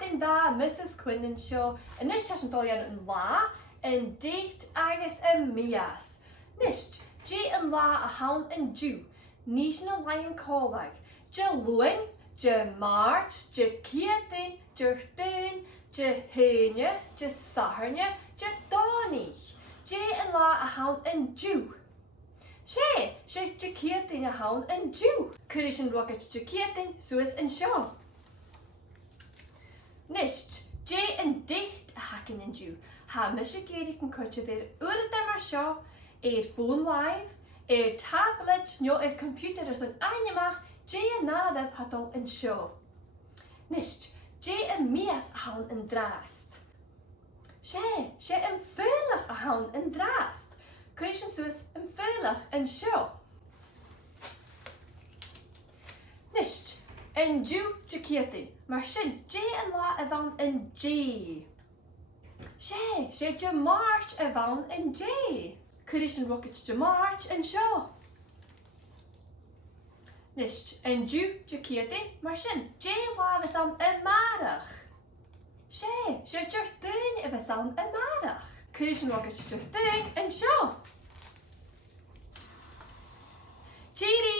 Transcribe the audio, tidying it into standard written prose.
Nothing ba Mrs. Quinn and show and nish tash and dolian and la and dèit agus and mìos. Nish J and la a hound and Jew. Nish na lion call like Je luin, Je march, Je kietin, Je thin, Je hene, Je saharne, Je doni. J and la a hound and Jew. She Je kietin a hound and Jew. Kurish and rocket Je kietin, Suis and show. Nisht, J and dèit a hacking and Jew. Ha Michigan can cultivate Urdamar show, phone live, tablet, no computer or an animach, J and nada paddle and show. Nisht, J and mìos a hound and drast. She and veilig a hound and drast. Christian Suis and veilig and show. Nisht, en Jew Jakietin, maar sin J en la avan en J. She je march avan en J. Kurish rockets je march en show. Nisht en Jew Jakietin, maar sin J la vasan en marach. She je thing vasan en marach. Kurish rockets je thing en show. Cheery!